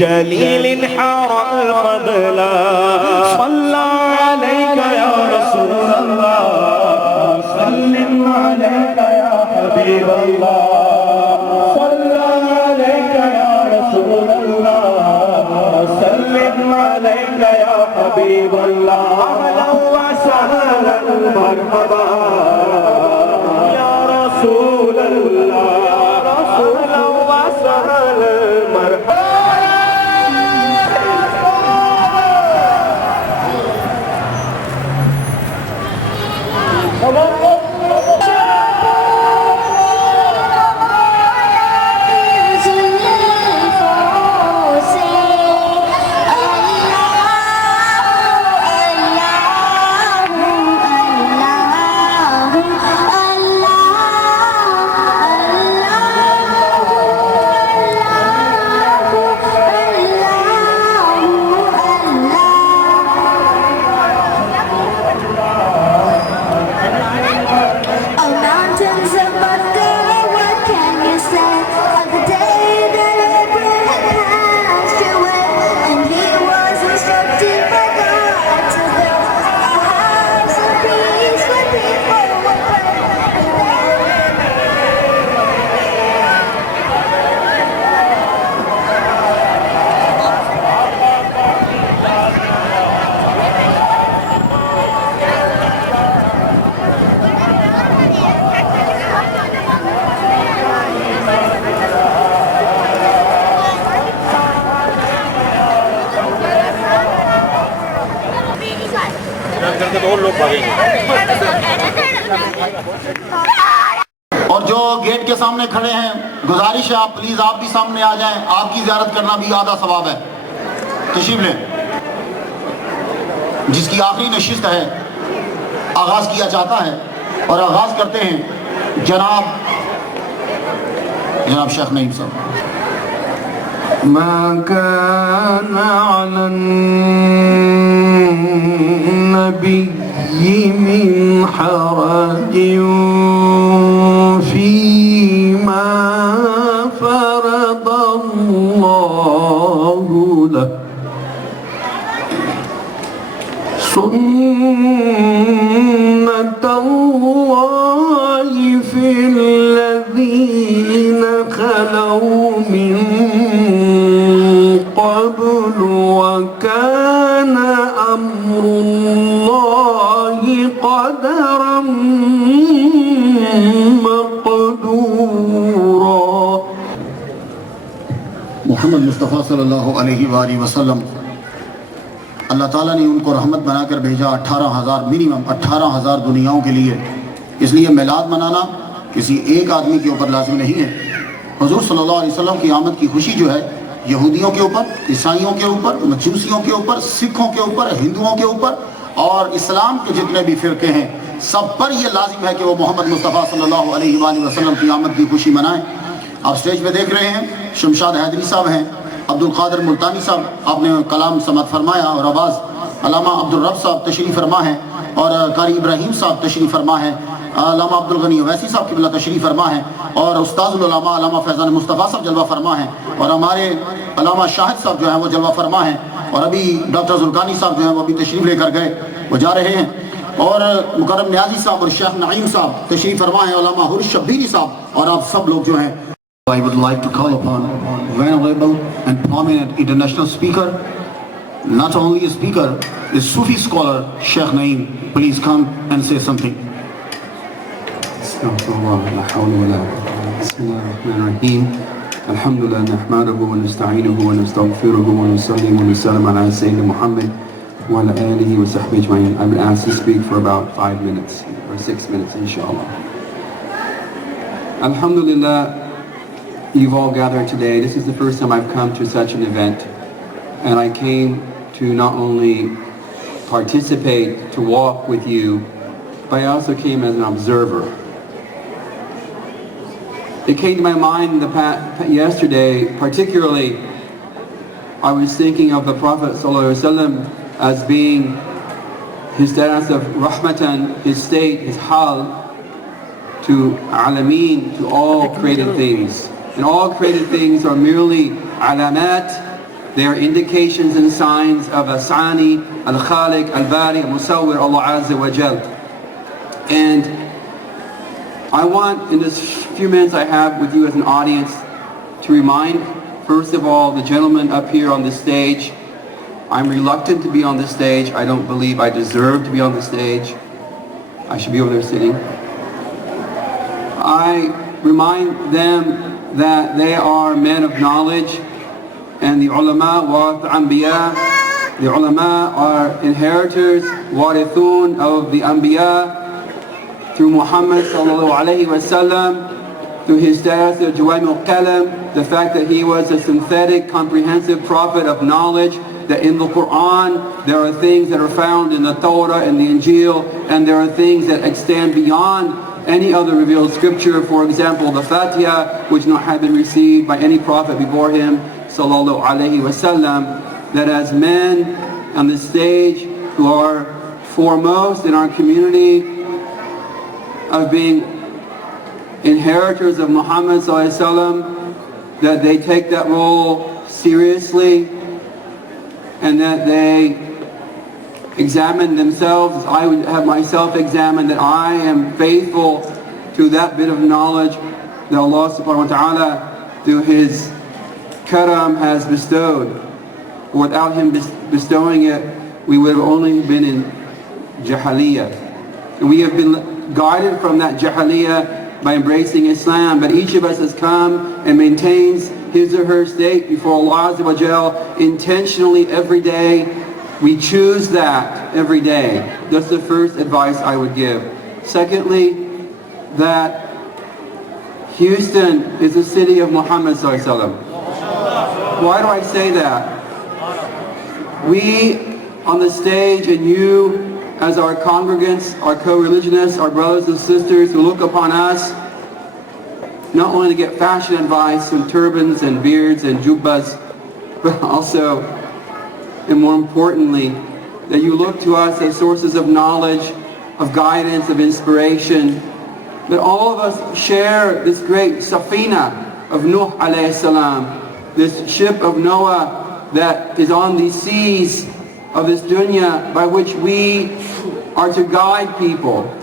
جليل حار الفضل صلى عليك يا رسول الله سلم عليك يا حبيب الله صلى عليك يا رسول الله سلم عليك يا حبيب الله أهلا وسهلا مرحبا يا رسول الله أهلا وسهلا مرحبا اور جو گیٹ کے سامنے کھڑے ہیں گزارش ہے آپ پلیز آپ بھی سامنے آ جائیں، آپ کی زیارت کرنا بھی آدھا ثواب ہے. تشریف لیں. جس کی آخری نشست ہے آغاز کیا جاتا ہے اور آغاز کرتے ہیں جناب شیخ نعیم صاحب. ما كان على النبي من حرج فيما فرض الله له سنة الله في الذين خلوا من قبل وكان أمر الله قدرا مقدورا. محمد مصطفیٰ صلی اللہ علیہ وآلہ وسلم اللہ تعالیٰ نے ان کو رحمت بنا کر بھیجا 18,000 منیمم 18,000 دنیاؤں کے لیے. اس لیے میلاد منانا کسی ایک آدمی کے اوپر لازم نہیں ہے. حضور صلی اللہ علیہ وسلم کی آمد کی خوشی جو ہے یہودیوں کے اوپر، عیسائیوں کے اوپر، مجوسیوں کے اوپر، سکھوں کے اوپر، ہندوؤں کے اوپر اور اسلام کے جتنے بھی فرقے ہیں سب پر یہ لازم ہے کہ وہ محمد مصطفیٰ صلی اللہ علیہ وآلہ وسلم کی آمد کی خوشی منائیں. آپ سٹیج پہ دیکھ رہے ہیں شمشاد حیدری صاحب ہیں، عبد القادر ملتانی صاحب آپ نے کلام سماعت فرمایا اور آواز، علامہ عبدالرب صاحب تشریف فرما ہے اور قاری ابراہیم صاحب تشریف فرما ہے، علامہ عبدالغنی اویسی صاحب قبلہ تشریف فرما ہے اور استاذ العلماء علامہ فیضان مصطفیٰ صاحب جلوہ فرما ہے اور ہمارے علامہ شاہد صاحب جو ہیں وہ جلوہ فرما ہیں اور ابھی ڈاکٹر زرکانی صاحب جو ہیں وہ ابھی تشریف لے کر گئے، وہ جا رہے ہیں اور مکرم نیازی صاحب اور شیخ نعیم صاحب تشریف فرما ہیں، علامہ حر شبیری صاحب اور آپ سب لوگ جو ہیں. I would like to call upon venerable and prominent international speaker, not only a speaker, a Sufi scholar, Sheikh Naeem. Please come and say something. Astaghfirullah, la hawla wa la quwwata. Bismillahirrahmanirrahim. Alhamdulillah, nahmaduhu wa nasta'inuhu wa nastaghfiruhu wa nusallimu wa nusallim ala Sayyidina Muhammad wa ala alihi wa sahbihi ajma'in. I'm asked to speak for about 5 minutes or 6 minutes, inshallah. Alhamdulillah, you've all gathered today. This is the first time I've come to such an event. And I came to not only participate, to walk with you, but I also came as an observer. It came to my mind yesterday, particularly, I was thinking of the Prophet ﷺ as being his status of rahmatan, his state, his hal, to alameen, to all created things. And all created things are merely alamat, they are indications and signs of Asani, Al-Khaliq, Al-Bari, Al-Musawwir, Allah Azza wa Jal. And I want, in this few minutes I have with you as an audience, to remind, first of all, the gentleman up here on the stage. I'm reluctant to be on the stage. I don't believe I deserve to be on the stage. I should be over there sitting. I remind them that they are men of knowledge, and the ulama wa anbiya. The ulama are inheritors, warithun of the anbiya, through Muhammad sallallahu alayhi wa sallam, through his status of Jawami al-Kalam, the fact that he was a synthetic, comprehensive prophet of knowledge, that in the Quran there are things that are found in the Torah and the Injil, and there are things that extend beyond any other revealed scripture. For example, the Fatiha, which not had been received by any prophet before him, sallallahu alaihi wasallam. That as men on the stage who are foremost in our community of being inheritors of Muhammad sallallahu alaihi wasallam, that they take that role seriously, and that they examine themselves, as I would have myself examined, that I am faithful to that bit of knowledge that Allah subhanahu wa ta'ala through His karam has bestowed. Without Him bestowing it, we would have only been in Jahiliyyah. And we have been guided from that Jahiliyyah by embracing Islam, but each of us has come and maintains his or her state before Allah Azza wa Jal intentionally every day. We choose that every day. That's the first advice I would give. Secondly, that Houston is the city of Muhammad sallallahu alaihi wasallam. Why do I say that? We on the stage, and you as our congregants, our co-religionists, our brothers and sisters who look upon us, not only to get fashion advice and turbans and beards and jubbas, but also, and more importantly, that you look to us as sources of knowledge, of guidance, of inspiration, that all of us share this great safina of Nuh alayhi salam, this ship of Noah that is on the seas of this dunya by which we are to guide people.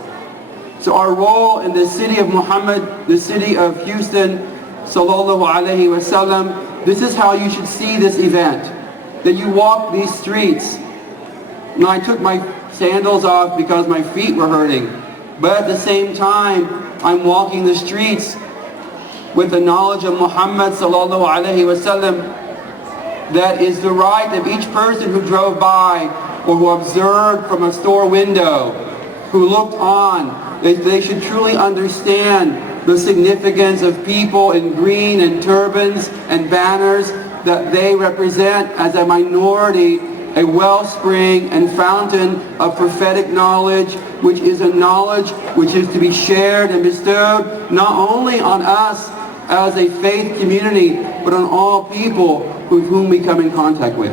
So our role in the city of Muhammad, the city of Houston, sallallahu alayhi wa sallam, this is how you should see this event. That you walk these streets. Now I took my sandals off because my feet were hurting, but at the same time I'm walking the streets with the knowledge of Muhammad sallallahu alaihi wasallam. That is the right of each person who drove by or who observed from a store window, who looked on. They should truly understand the significance of people in green and turbans and banners, that they represent as a minority a wellspring and fountain of prophetic knowledge, which is a knowledge which is to be shared and bestowed not only on us as a faith community, but on all people with whom we come in contact with.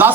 10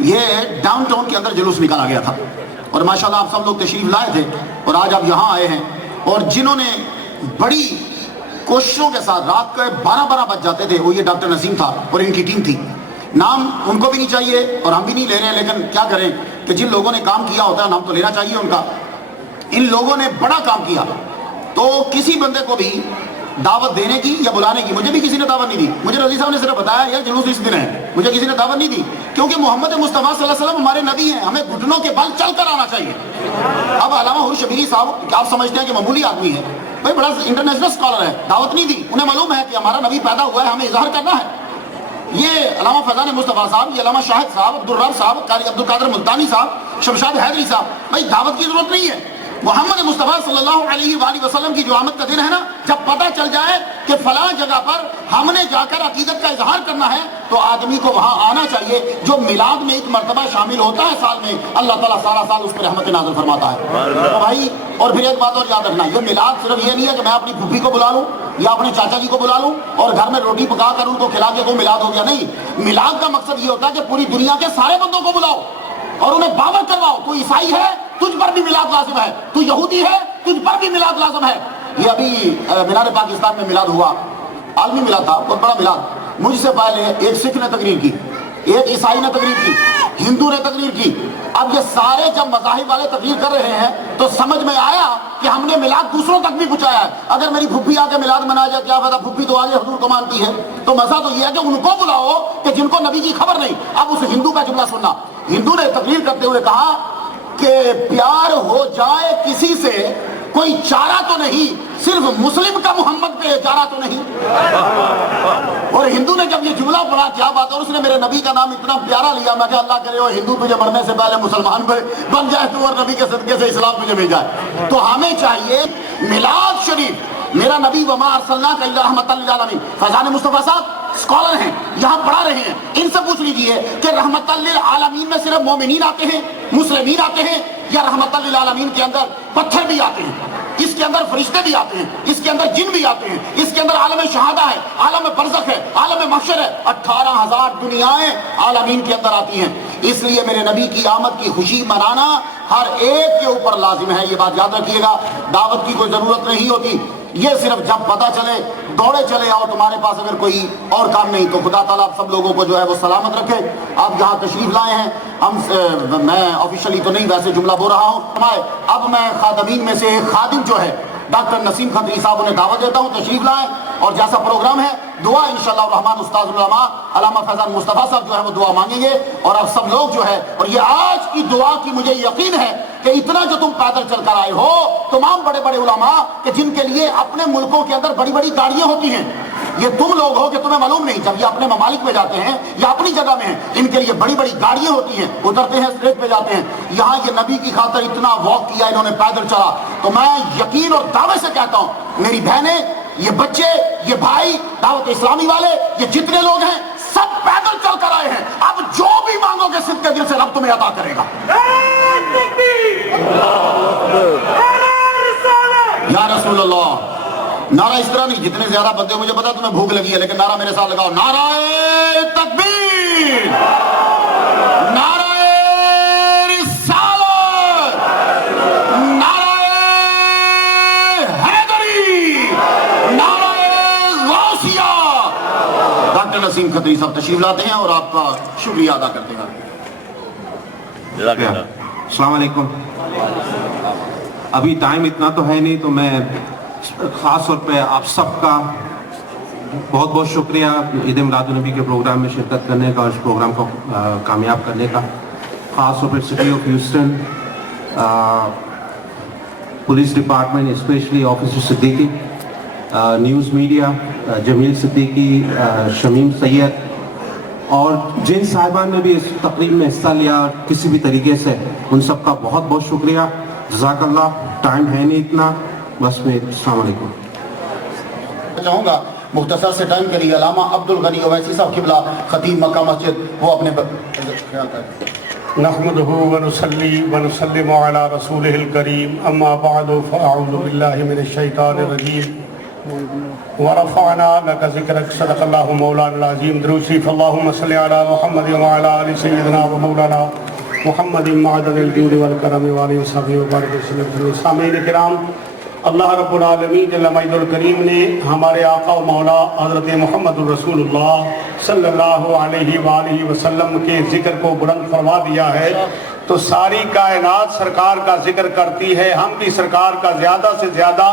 یہ down town کے اندر جلوس نکالا گیا تھا، اور ماشاءاللہ آپ سب لوگ تشریف لائے تھے اور آج آپ یہاں آئے ہیں، اور جنہوں نے بڑی کوششوں کے ساتھ رات کو 12 بج جاتے تھے، وہ یہ ڈاکٹر نسیم تھا اور ان کی ٹیم تھی. نام ان کو بھی نہیں چاہیے اور ہم بھی نہیں لے رہے ہیں، لیکن کیا کریں کہ جن لوگوں نے کام کیا ہوتا ہے نام تو لینا چاہیے ان کا. ان لوگوں نے بڑا کام کیا. تو کسی بندے کو بھی دعوت دینے کی یا بلانے کی، مجھے بھی کسی نے دعوت نہیں دی. مجھے رضی صاحب نے صرف بتایا یہ جلوس اس دن ہے، مجھے کسی نے دعوت نہیں دی، کیونکہ محمد مصطفیٰ صلی اللہ علیہ وسلم ہمارے نبی ہیں، ہمیں گھٹنوں کے بل چل کر آنا چاہیے. اب علامہ حور شبیری صاحب آپ سمجھتے ہیں کہ معمولی آدمی ہے، بھائی بڑا انٹرنیشنل اسکالر ہے، دعوت نہیں دی. انہیں معلوم ہے کہ ہمارا نبی پیدا ہوا ہے، ہمیں اظہار کرنا ہے. یہ علامہ فیضان مصطفیٰ صاحب، یہ علامہ شاہد صاحب، عبدالرب صاحب، قاری عبدالقادر ملتانی صاحب، شمشاد حیدری صاحب، بھائی دعوت کی ضرورت نہیں ہے. محمد مصطفیٰ صلی اللہ علیہ وآلہ وسلم کی جو آمد کا دن ہے نا، جب پتہ چل جائے کہ فلاں جگہ پر ہم نے جا کر عقیدت کا اظہار کرنا ہے تو آدمی کو وہاں آنا چاہیے. جو میلاد میں ایک مرتبہ شامل ہوتا ہے سال میں، اللہ تعالیٰ سارا سال اس پر رحمت نازل فرماتا ہے. تو بھائی اور پھر ایک بات اور یاد رکھنا، یہ میلاد صرف یہ نہیں ہے کہ میں اپنی پھوپھی کو بلا لوں یا اپنے چاچا جی کو بلا لوں اور گھر میں روٹی پکا کر ان کو کھلا کے وہ میلاد ہو گیا. نہیں، میلاد کا مقصد یہ ہوتا ہے کہ پوری دنیا کے سارے بندوں کو بلاؤ اور انہیں باور کرواؤ. تو عیسائی ہے تجھ پر بھی میلاد لازم ہے، تو یہودی ہے تجھ پر بھی میلاد لازم ہے. یہ ابھی مینار پاکستان میں میلاد ہوا، عالمی میلاد تھا، بہت بڑا میلاد. مجھ سے پہلے ایک سکھ نے تقریر کی، ایک عیسائی نے تقریر کی، ہندو نے تقریر کی. اب یہ سارے جب مذاہب والے تقریر کر رہے ہیں تو سمجھ میں آیا کہ ہم نے میلاد دوسروں تک بھی پہنچایا ہے. اگر میری پھوپھی آ کے میلاد منا جائے کیا فائدہ، پھوپھی تو آگے حضور کو مانتی ہے. تو مزہ تو یہ ہے کہ ان کو بلاؤ کہ جن کو نبی کی خبر نہیں. اب اس ہندو کا جملہ سننا، ہندو نے تقریر کرتے ہوئے کہا کہ پیار ہو جائے کسی سے کوئی چارہ تو نہیں، صرف مسلم کا محمد پہ چارہ تو نہیں. اور ہندو نے جب یہ جملہ پڑھا کیا بات، اور اس نے میرے نبی کا نام اتنا پیارا لیا، میں کہا اللہ کرے وہ ہندو تجھے مرنے سے پہلے مسلمان بن جائے تو، اور نبی کے صدقے سے اسلام تجھے مل جائے. تو ہمیں چاہیے میلاد شریف، میرا نبی وما ارسلناک الا رحمۃ للعالمین. فیضان مصطفیٰ صاحب اسکالر ہیں، یہاں پڑھا رہے ہیں، ان سے پوچھ لیجئے کہ رحمت للعالمین میں صرف مومنین آتے ہیں، مسلمین آتے ہیں، یا رحمت للعالمین کے اندر پتھر بھی آتے ہیں، اس کے اندر فرشتے بھی آتے ہیں، اس کے اندر جن بھی آتے ہیں، اس کے اندر عالم شہادہ ہے، عالم برزخ ہے، عالم محشر ہے. 18,000 دنیایں عالمین کے اندر آتی ہیں. اس لیے میرے نبی کی آمد کی خوشی منانا ہر ایک کے اوپر لازم ہے. یہ بات یاد رکھیے گا، دعوت کی کوئی ضرورت نہیں ہوتی. یہ صرف جب پتہ چلے دوڑے چلے آؤ. تمہارے پاس اگر کوئی اور کام نہیں تو خدا تعالیٰ آپ سب لوگوں کو جو ہے وہ سلامت رکھے. آپ یہاں تشریف لائے ہیں، میں آفیشلی تو نہیں ویسے جملہ بول رہا ہوں. اب میں خادمین میں سے ایک خادم جو ہے ڈاکٹر نسیم خدری صاحب انہیں دعوت دیتا ہوں، تشریف لائیں. اور جیسا پروگرام ہے دعا انشاءاللہ الرحمن استاذ العلماء علامہ فیضان مصطفیٰ صاحب جو ہے وہ دعا مانگیں گے. اور اب سب لوگ جو ہے، اور یہ آج کی دعا کی مجھے یقین ہے کہ اتنا جو تم پیدل چل کر آئے ہو، تمام بڑے بڑے علماء کہ جن کے لیے اپنے ملکوں کے اندر بڑی بڑی گاڑیاں ہوتی ہیں، یہ تم لوگ ہو کہ تمہیں معلوم نہیں، جب یہ اپنے ممالک میں جاتے ہیں یا اپنی جگہ میں ہیں ان کے لیے بڑی بڑی گاڑیاں ہوتی ہیں، اترتے ہیں اسٹیج پہ جاتے ہیں. یہاں یہ نبی کی خاطر اتنا واک کیا انہوں نے، پیدل چلا. تو میں یقین اور دعوے سے کہتا ہوں میری بہنیں، یہ بچے، یہ بھائی، دعوت اسلامی والے، یہ جتنے لوگ ہیں سب پیدل چل کر آئے ہیں. اب جو بھی مانگو گے صدقے دل سے رب تمہیں عطا کرے گا. یا رسول اللہ. نعرہ اس طرح نہیں، جتنے زیادہ بندے مجھے پتا تمہیں بھوک لگی ہے، لیکن نعرہ میرے ساتھ لگاؤ. نعرہ تکبیر، نعرہ رسالت، نعرہ حیدری، نعرہ غوثیہ. ڈاکٹر نسیم خدری صاحب تشریف لاتے ہیں اور آپ کا شکریہ ادا کرتے ہیں. السلام علیکم. ابھی ٹائم اتنا تو ہے نہیں، تو میں خاص طور پہ آپ سب کا بہت بہت شکریہ عید میلاد النبی کے پروگرام میں شرکت کرنے کا اور اس پروگرام کو کامیاب کرنے کا. خاص طور پہ city of Houston police department, specially officer Siddiqui, news media Jameel Siddiqui, Shamim Syed, اور جن صاحبان نے بھی اس تقریب میں حصہ لیا کسی بھی طریقے سے، ان سب کا بہت بہت شکریہ. جزاک اللہ. ٹائم ہے نہیں اتنا، بس میں السلام علیکم. چاہوں گا مختصر سے ٹائم کے لیے علامہ عبدالغنی اویسی صاحب قبلہ خطیب مکہ مسجد وہ اپنے خیال کریں. نحمده ونصلي ونسلم على رسوله الكريم اما بعد فاعوذ بالله من الشيطان الرجيم ورفعنا لك ذكرك صدق الله مولانا العظيم درود شریف اللهم صل على محمد وعلى آل سيدنا ومولانا محمد معدد الجود والکرم وعلى وصحبه وبارك وسلم. سامعین کرام، اللہ رب العالمین جل مجد الکریم نے ہمارے آقا و مولا حضرت محمد الرسول اللہ صلی اللہ علیہ وآلہ وسلم کے ذکر کو بلند فرما دیا ہے، تو ساری کائنات سرکار کا ذکر کرتی ہے. ہم بھی سرکار کا زیادہ سے زیادہ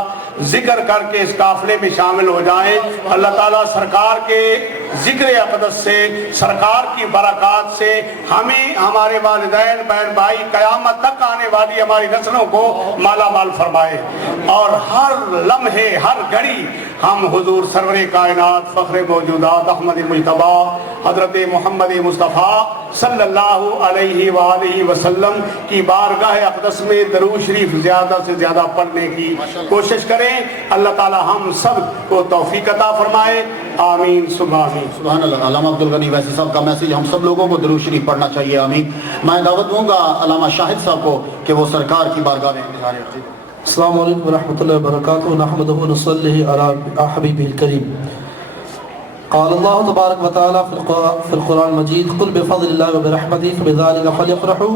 ذکر کر کے اس قافلے میں شامل ہو جائیں. اللہ تعالیٰ سرکار کے ذکر اقدس سے، سرکار کی برکات سے ہمیں، ہمارے والدین، بہن بھائی، قیامت تک آنے والی ہماری نسلوں کو مالا مال فرمائے، اور ہر لمحے، ہر گھڑی ہم حضور سرور کائنات فخر موجودات احمد مجتبیٰ حضرت محمد مصطفیٰ صلی اللہ علیہ وآلہ وسلم کی بارگاہ اقدس میں درود شریف زیادہ سے زیادہ پڑھنے کی کوشش کریں. اللہ تعالی ہم سب کو توفیق عطا فرمائے. آمین ثم آمین. سبحان اللہ. علامہ عبدالغنی ویسی صاحب کا میسیج ہم سب لوگوں کو درود شریف پڑھنا چاہیے. آمین. میں دعوت دوں گا علامہ شاہد صاحب کو کہ وہ سرکار کی بارگاہ میں اظہار عقیدت. السلام علیکم ورحمۃ اللہ وبرکاتہ. نحمدہ ونصلی علی حبیبہ الکریم. قال اللہ تبارک و تعالی فی القرآن المجید قل بفضل اللہ وبرحمتہ فبذلک فلیفرحوا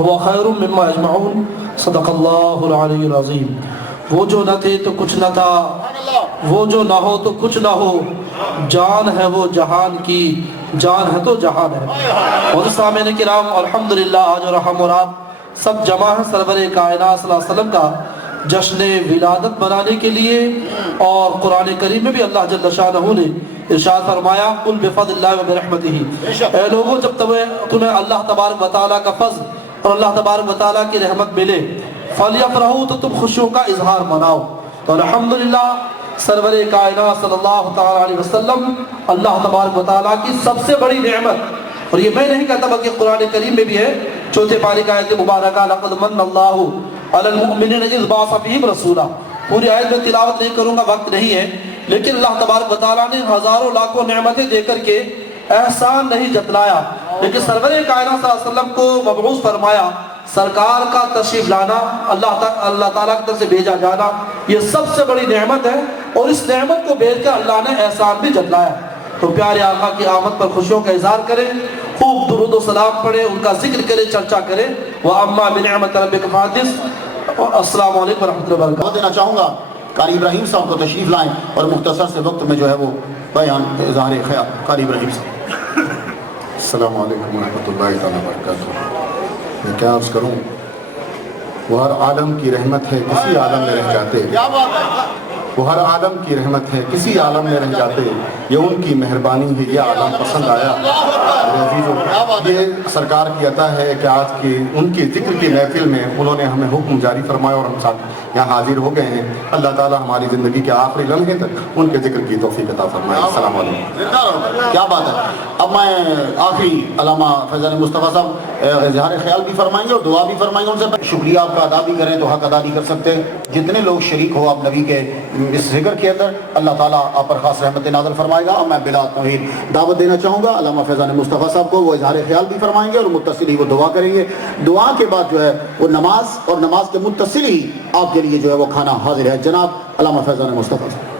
هو خیر مما یجمعون. صدق اللہ العلی العظیم. وہ جو نہ تھے تو کچھ نہ تھا، وہ جو نہ ہو تو کچھ نہ ہو، جان ہے وہ جہان کی، جان ہے تو جہان ہے. اور سامعین کرام، الحمدللہ آج اور ہم اور آپ سب جمع ہیں سرور کائنات صلی اللہ علیہ وسلم کا جشن ولادت منانے کے لیے. اور قرآن کریم میں بھی اللہ جل شانہ نے ارشاد فرمایا قل بفضل اللہ وبرحمتہ، اے لوگوں جب تمہیں اللہ تبارک و تعالیٰ کا فضل اور اللہ تبارک و تعالیٰ کی رحمت ملے فلیفرحوا، تو تم خوشیوں کا اظہار مناؤ. تو الحمدللہ سرور کائنات صلی اللہ تعالیٰ علیہ وسلم اللہ تبارک و تعالیٰ کی سب سے بڑی نعمت. اور یہ میں نہیں کہتا بلکہ قرآن کریم میں بھی ہے، چوتھے پارے کا آیت مبارکہ لقد من اللہ علی المؤمنین اذ بعث فیہم رسولا. پوری آیت میں تلاوت نہیں کروں گا، وقت نہیں ہے، لیکن اللہ تبارک و تعالیٰ نے ہزاروں لاکھوں نعمتیں دے کر کے احسان نہیں جتلایا، لیکن سرور کائنات صلی اللہ علیہ وسلم کو مبعوث فرمایا. سرکار کا تشریف لانا، اللہ تعالیٰ کی طرف سے بھیجا جانا، یہ سب سے بڑی نعمت ہے، اور اس نعمت کو بھیج کر اللہ نے احسان بھی جتلایا. تو پیارے آقا کی آمد پر خوشیوں کا اظہار کریں، خوب درود و سلام پڑھیں، ان کا ذکر کریں، چرچا کریں. وَأَمَّا بِنِعْمَةِ رَبِّكَ فَحَدِّثْ. السلام علیکم ورحمۃ اللہ وبرکاتہ. دینا چاہوں گا قاری ابراہیم صاحب کو تشریف لائیں اور مختصر سے وقت میں جو ہے وہ بیان اظہار خیال. قاری ابراہیم صاحب. السلام علیکم ورحمۃ اللہ تعالیٰ وبرکاتہ. میں کیا عرض کروں، وہ ہر عالم کی رحمت ہے، کسی عالم میں رہ جاتے. وہ ہر عالم کی رحمت ہے، کسی عالم میں رہ جاتے. یہ ان کی مہربانی ہے، یہ عالم پسند آیا. یہ سرکار کی عطا ہے کہ آج کی ان کی ذکر کی محفل میں انہوں نے ہمیں حکم جاری فرمایا اور ہم ساتھ یہاں حاضر ہو گئے ہیں. اللہ تعالیٰ ہماری زندگی کے آخری لمحے تک ان کے ذکر کی توفیق عطا فرمائے. السلام علیکم. کیا بات ہے. اب میں آخری علامہ فیضان مصطفیٰ صاحب اظہار خیال بھی فرمائیں گے اور دعا بھی فرمائیں گے. ان سے شکریہ آپ کا ادا بھی کریں تو حق ادا نہیں کر سکتے. جتنے لوگ شریک ہو آپ نبی کے اس ذکر کے اندر، اللہ تعالیٰ آپ پر خاص رحمت نازل فرمائے گا. اور میں بلا توہین دعوت دینا چاہوں گا علامہ فیضان مصطفیٰ صاحب کو. وہ اظہار خیال بھی فرمائیں گے اور متصل ہی وہ دعا کریں گے. دعا کے بعد جو ہے وہ نماز، اور نماز کے متصل ہی آپ کے لیے جو ہے وہ کھانا حاضر ہے. جناب علامہ فیضان مصطفیٰ صاحب.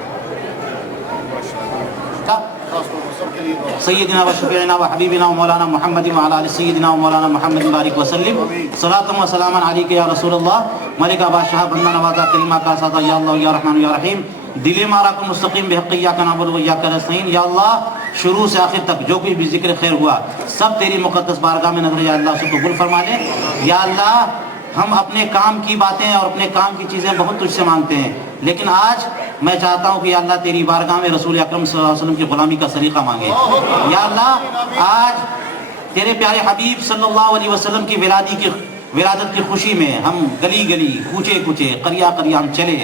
سیدنا و شفیعنا و حبیبنا و مولانا محمد و علی سیدنا و مولانا محمد بارک وسلم. صلاۃ و سلام علیک یا رسول اللہ. ملکہ بادشاہ بندہ نوازہ کریمہ کا ساتھ یا اللہ یا رحمان یا رحیم. دل مارا کو مستقیم بحق ایاک نعبد و ایاک نستعین. یا اللہ شروع سے آخر تک جو کچھ بھی ذکر خیر ہوا سب تیری مقدس بارگاہ میں نظر یا اللہ سے قبول فرما لے. یا اللہ ہم اپنے کام کی باتیں اور اپنے کام کی چیزیں بہت تجھ سے مانگتے ہیں، لیکن آج میں چاہتا ہوں کہ یا اللہ تیری بارگاہ میں رسول اکرم صلی اللہ علیہ وسلم کی غلامی کا سلیقہ مانگے. یا اللہ آج تیرے پیارے حبیب صلی اللہ علیہ وسلم کی ولادت کی خوشی میں ہم گلی گلی، کوچے کوچے، قریہ قریہ ہم چلے.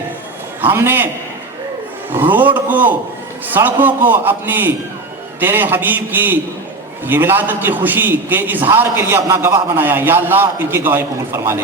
ہم نے روڈ کو، سڑکوں کو اپنی تیرے حبیب کی یہ ولادت کی خوشی کے اظہار کے لیے اپنا گواہ بنایا. یا اللہ ان کی گواہی قبول فرما لے.